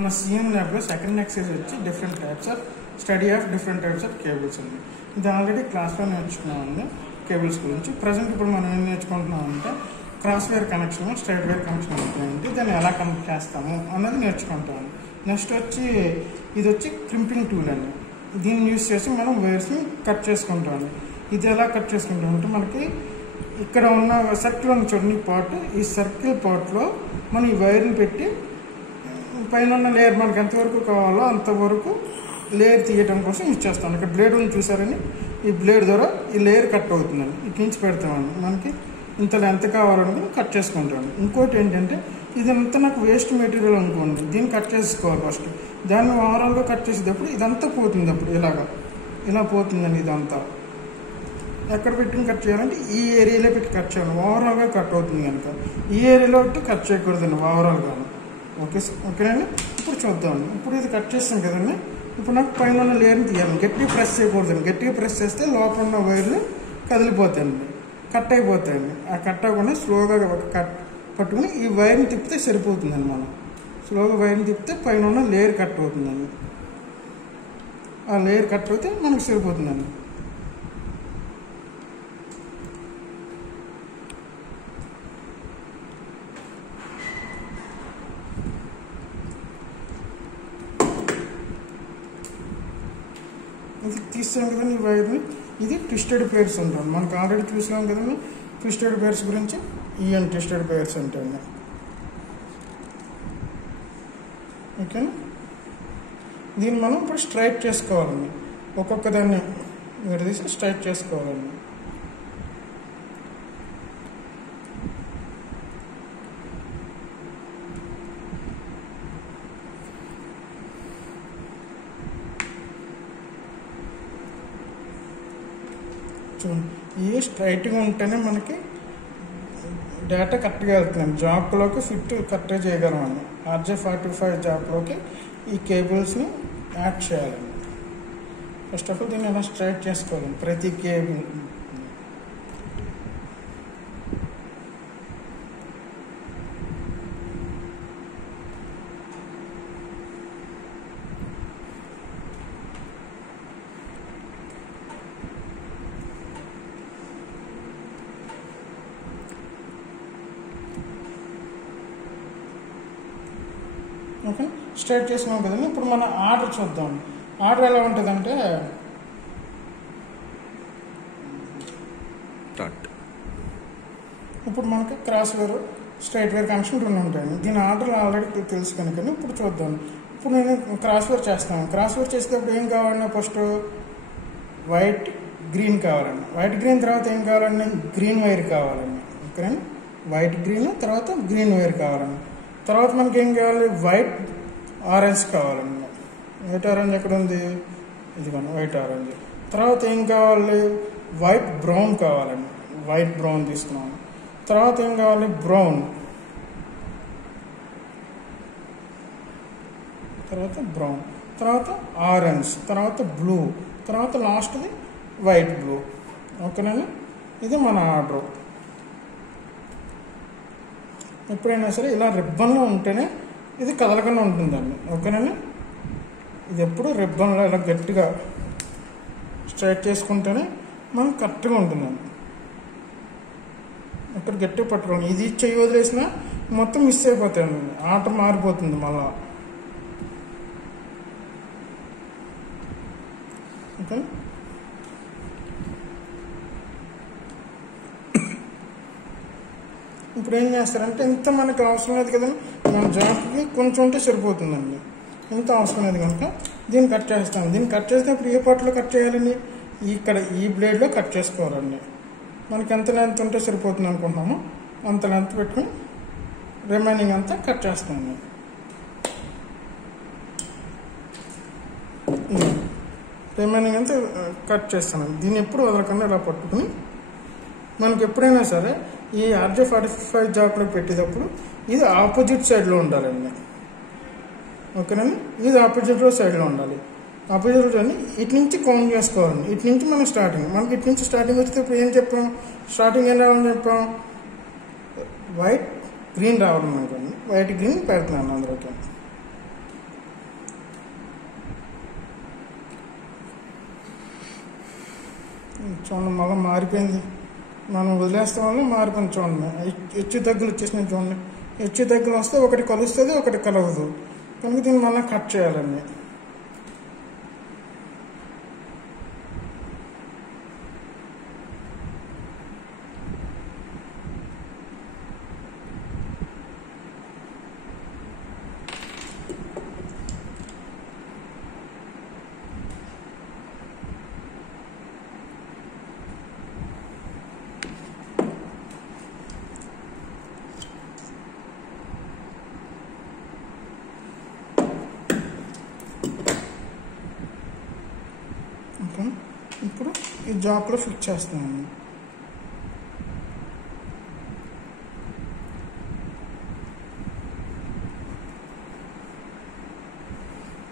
మన సీఎం ల్యాబ్లో second excise వచ్చి different types of study of different types of cables ఉంది. ఇది ఆల్రెడీ క్లాస్లో నేర్చుకున్నామండి కేబుల్స్ గురించి. ప్రజెంట్ ఇప్పుడు మనం ఏం నేర్చుకుంటున్నామంటే cross wire connection, straight wire connection ఏంటి, దాన్ని ఎలా కనెక్ట్ చేస్తాము అన్నది నేర్చుకుంటాము. నెక్స్ట్ వచ్చి ఇది వచ్చి క్రింపింగ్ టూల్ అండి. దీన్ని యూజ్ చేసి మనం వైర్స్ని కట్ చేసుకుంటాము. ఇది ఎలా కట్ చేసుకుంటామంటే మనకి ఇక్కడ ఉన్న సర్కిల్ ఉన్న చూడండి పార్ట్, ఈ సర్కిల్ పార్ట్లో మనం ఈ వైర్ని పెట్టి పైన ఉన్న లేయర్ మనకి ఎంతవరకు కావాలో అంతవరకు లేయర్ తీయడం కోసం యూజ్ చేస్తాం. ఇక్కడ బ్లేడ్ ఉంది చూసారని, ఈ బ్లేడ్ ద్వారా ఈ లేయర్ కట్ అవుతుందండి. ఇటు నుంచి పెడతామండి. మనకి ఇంత లెంత్ కావాలని కట్ చేసుకుంటాను. ఇంకోటి ఏంటంటే ఇదంతా నాకు వేస్ట్ మెటీరియల్ అనుకోండి, దీన్ని కట్ చేసుకోవాలి ఫస్ట్. దాన్ని ఓవరాల్గా కట్ చేసేటప్పుడు ఇదంతా పోతుంది, అప్పుడు ఇలా పోతుందండి. ఇదంతా ఎక్కడ పెట్టుకుని కట్ చేయాలంటే ఈ ఏరియాలో పెట్టి కట్ చేయాలి. ఓవరాల్గా కట్ అవుతుంది కనుక ఈ ఏరియాలో పెట్టి కట్ చేయకూడదండి ఓవరాల్గా. ఓకేనండి. ఇప్పుడు చూద్దామండి. ఇప్పుడు ఇది కట్ చేస్తాం కదండి. ఇప్పుడు నాకు పైన ఉన్న లేయర్ని తీయాలి. గట్టిగా ప్రెస్ చేయకూడదండి. గట్టిగా ప్రెస్ చేస్తే లోపల ఉన్న వైర్లు కదిలిపోతాయండి, కట్ అయిపోతాయండి. ఆ కట్ అవ్వకుండా స్లోగా కట్ పట్టుకుని ఈ వైర్ని తిప్పితే సరిపోతుందండి. మనం స్లోగా వైర్ని తిప్పితే పైన ఉన్న లేయర్ కట్ అవుతుందండి. ఆ లేయర్ కట్ అయితే మనకు సరిపోతుందండి. ఇది తీస్తాం కదండి ఈ వైర్ని. ఇది ట్విస్టెడ్ పేర్స్ ఉంటుంది. మనకు ఆల్రెడీ చూసాం కదండి ట్విస్టెడ్ పేర్స్ గురించి. ఈ ట్విస్టెడ్ పేర్స్ ఉంటుంది. ఓకేనా. దీన్ని మనం ఇప్పుడు స్ట్రైట్ చేసుకోవాలండి. ఒక్కొక్క దాన్ని విడదీసి స్ట్రైట్ చేసుకోవాలండి. ఇవి స్ట్రైట్గా ఉంటేనే మనకి డేటా కరెక్ట్గా వెళ్తుంది. జాబ్లోకి ఫిట్ కరెక్ట్గా చేయగలమండి. RJ45 జాబ్లోకి ఈ కేబుల్స్ని యాడ్ చేయాలండి. ఫస్ట్ ఆఫ్ ఆల్ దీన్ని ఎలా స్ట్రైట్ చేసుకోవాలండి ప్రతి కేబుల్. ఓకే, స్ట్రైట్ చేసుకున్నాం కదండి. ఇప్పుడు మన ఆర్డర్ చూద్దాం. ఆర్డర్ ఎలా ఉంటుందంటే ఇప్పుడు మనకి cross wire, straight wire connection రెండు ఉంటాయండి. దీని ఆర్డర్ ఆల్రెడీ తెలుసు కనుక ఇప్పుడు చూద్దాం. ఇప్పుడు నేను క్రాస్ వేర్ చేస్తాను. క్రాస్ వేర్ చేసేటప్పుడు ఏం కావాలన్నా ఫస్ట్ వైట్ గ్రీన్ కావాలండి. వైట్ గ్రీన్ తర్వాత ఏం కావాలండి, గ్రీన్ వైర్ కావాలండి. ఓకేనండి. వైట్ గ్రీన్ తర్వాత గ్రీన్ వైర్ కావాలండి. తర్వాత మనకి ఏం కావాలి, వైట్ ఆరెంజ్ కావాలండి. వైట్ ఆరెంజ్ ఎక్కడ ఉంది, ఇదిగోండి వైట్ ఆరెంజ్. తర్వాత ఏం కావాలి, వైట్ బ్రౌన్ కావాలండి. వైట్ బ్రౌన్ తీసుకున్నాము. తర్వాత ఏం కావాలి, బ్రౌన్. తర్వాత బ్రౌన్, తర్వాత ఆరెంజ్, తర్వాత బ్లూ, తర్వాత లాస్ట్ది వైట్ బ్లూ. ఓకేనండి. ఇది మన ఆర్డర్. ఎప్పుడైనా సరే ఇలా రిబ్బన్లో ఉంటేనే ఇది కదలకుండా ఉంటుందండి. ఓకేనండి. ఇది ఎప్పుడు రిబ్బన్లో ఇలా గట్టిగా స్ట్రైట్ చేసుకుంటేనే మనకు కరెక్ట్గా ఉంటుందండి. ఇక్కడ గట్టిగా పట్టుకోండి. ఇది చెయ్యి వదిలేసినా మొత్తం మిస్ అయిపోతాయండి. ఆట మారిపోతుంది మళ్ళా. ఓకే. ఇప్పుడు ఏం చేస్తారంటే ఇంత మనకు అవసరం లేదు కదండి, మన జాబ్కి కొంచెం ఉంటే సరిపోతుందండి. ఇంత అవసరం లేదు కనుక దీన్ని కట్ చేస్తాను. దీన్ని కట్ చేస్తే ఇప్పుడు ఏ పార్ట్లో కట్ చేయాలండి, ఇక్కడ ఈ బ్లేడ్లో కట్ చేసుకోవాలండి. మనకి ఎంత లెంత్ ఉంటే సరిపోతుంది అనుకుంటున్నామో అంత లెంత్ పెట్టుకుని రిమైనింగ్ అంతా కట్ చేస్తామండి. రిమైనింగ్ అంతా కట్ చేస్తాను. దీన్ని ఎప్పుడు వదలకుండా ఇలా పట్టుకుని మనకి ఎప్పుడైనా సరే ఈ RJ45 జాబ్లో పెట్టేటప్పుడు ఇది ఆపోజిట్ సైడ్లో ఉండాలండి. ఓకేనండి. ఇది ఆపోజిట్ సైడ్లో ఉండాలి. ఆపోజిట్ అని ఇటు నుంచి కౌంట్ చేసుకోవాలండి. ఇటు నుంచి మనం స్టార్టింగ్, మనకి ఇటు నుంచి స్టార్టింగ్ వస్తే ఇప్పుడు ఏం చెప్పాం, స్టార్టింగ్ ఏం రావాలని చెప్పాం, వైట్ గ్రీన్ రావాలని అనుకోండి. వైట్ గ్రీన్ పెడుతున్నాను అందులోకి. చూడండి మళ్ళీ మారిపోయింది. మనం వదిలేస్తాం వల్ల మారిపోయింది. చూడండి హెచ్చు తగ్గులు వచ్చేసినాయి. చూడండి హెచ్చు తగ్గులు వస్తే ఒకటి కలుస్తుంది, ఒకటి కలవదు. కనుక దీన్ని మళ్ళీ కట్ చేయాలండి. ఓకే, ఇప్పుడు ఈ జాక్లో ఫిక్స్ చేస్తున్నాను.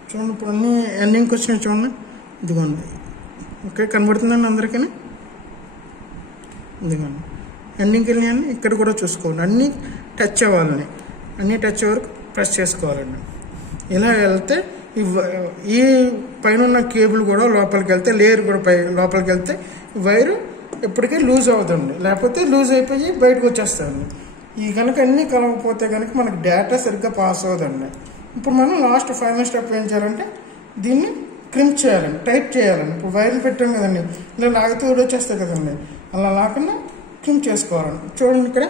చూడండి ఇప్పుడు అన్నీ ఎండింగ్కి వచ్చినాయి. చూడండి ఇదిగోండి. ఓకే, కనబడుతుందండి అందరికీ? ఇదిగోండి ఎండింగ్కి వెళ్ళినాయని ఇక్కడ కూడా చూసుకోండి. అన్నీ టచ్ అవ్వాలని, అన్నీ టచ్ వరకు ప్రెస్ చేసుకోవాలండి. ఇలా వెళ్తే ఈ పైన ఉన్న కేబుల్ కూడా లోపలికి వెళ్తే, లేయర్ కూడా లోపలికి వెళ్తే వైరు ఎప్పటికీ లూజ్ అవుతుంది. లేకపోతే లూజ్ అయిపోయి బయటకు వచ్చేస్తుంది. ఈ కనుక అన్నీ కలవకపోతే కనుక మనకి డేటా సరిగ్గా పాస్ అవ్వదండి. ఇప్పుడు మనం లాస్ట్ ఫైనల్ స్టెప్ ఏం చేయాలంటే దీన్ని క్రింప్ చేయాలండి, టైట్ చేయాలండి. ఇప్పుడు వైర్లు పెట్టాం కదండి, ఇలా లాగితే వచ్చేస్తాయి కదండి. అలా లేకుండా క్రింప్ చేసుకోవాలండి. చూడండి ఇక్కడ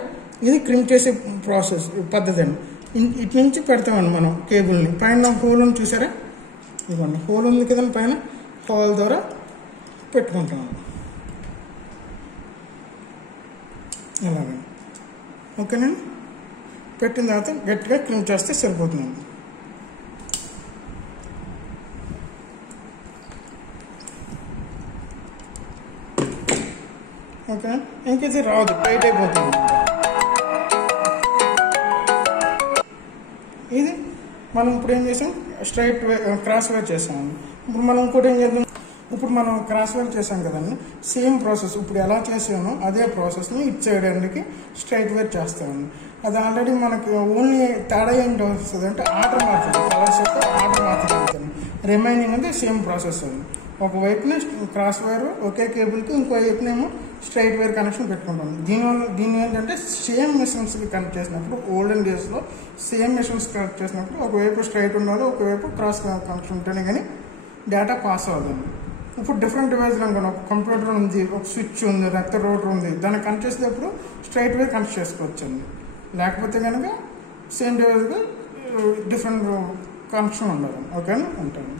ఇది క్రింప్ చేసే ప్రాసెస్ పద్ధతి అండి. ఇటు నుంచి పెడతామండి మనం కేబుల్ని. పైన హోల్ ఉంది చూసారా? ఇదిగోండి హోల్ ఉంది కదండి, పైన హోల్ ద్వారా పెట్టుకుంటామండి. ఇలాగండి. ఓకేనండి. పెట్టిన తర్వాత గట్టిగా క్రింప్ చేస్తే సరిపోతుందండి. ఓకే, ఇంకైతే రాదు, టైట్ అయిపోతుంది. ఇది మనం ఇప్పుడు ఏం చేసాం, స్ట్రైట్ క్రాస్ వైర్ చేసాము. ఇప్పుడు మనం ఇంకోటి ఏం చేద్దాం, ఇప్పుడు మనం క్రాస్ వైర్ చేసాం కదండి, సేమ్ ప్రాసెస్ ఇప్పుడు ఎలా చేసామో అదే ప్రాసెస్ని ఇటు సైడ్ ఎండ్కి స్ట్రైట్ వైర్ చేస్తామండి. అది ఆల్రెడీ మనకి ఓన్లీ తేడా ఏంటి వస్తుంది అంటే ఆర్డర్ మాత్రమే, కలర్స్ యొక్క ఆర్డర్ మాత్రమే. రిమైనింగ్ అంటే సేమ్ ప్రాసెస్ అండి. ఒకవైపున క్రాస్ వైర్ ఒకే కేబుల్కి, ఇంకో వైపునేమో స్ట్రైట్ వైర్ కనెక్షన్ పెట్టుకుంటాం. దీని ఏంటంటే సేమ్ మిషన్స్కి కనెక్ట్ చేసినప్పుడు, ఓల్డెన్ డేస్లో సేమ్ మిషన్స్ కనెక్ట్ చేసినప్పుడు ఒకవైపు స్ట్రైట్ ఉండాలి, ఒకవైపు క్రాస్ కనెక్షన్ ఉంటేనే కానీ డేటా పాస్ అవుతుంది. ఇప్పుడు డిఫరెంట్ డివైజ్లు అనుకోండి, ఒక కంప్యూటర్ ఉంది, ఒక స్విచ్ ఉంది, లేకపోతే రోటర్ ఉంది, దాన్ని కనెక్ట్ చేసేటప్పుడు స్ట్రైట్ వైర్ కనెక్ట్ చేసుకోవచ్చండి. లేకపోతే కనుక సేమ్ డివైజ్గా డిఫరెంట్ కనెక్షన్ ఉండాలి. ఓకేనా, ఉంటాను.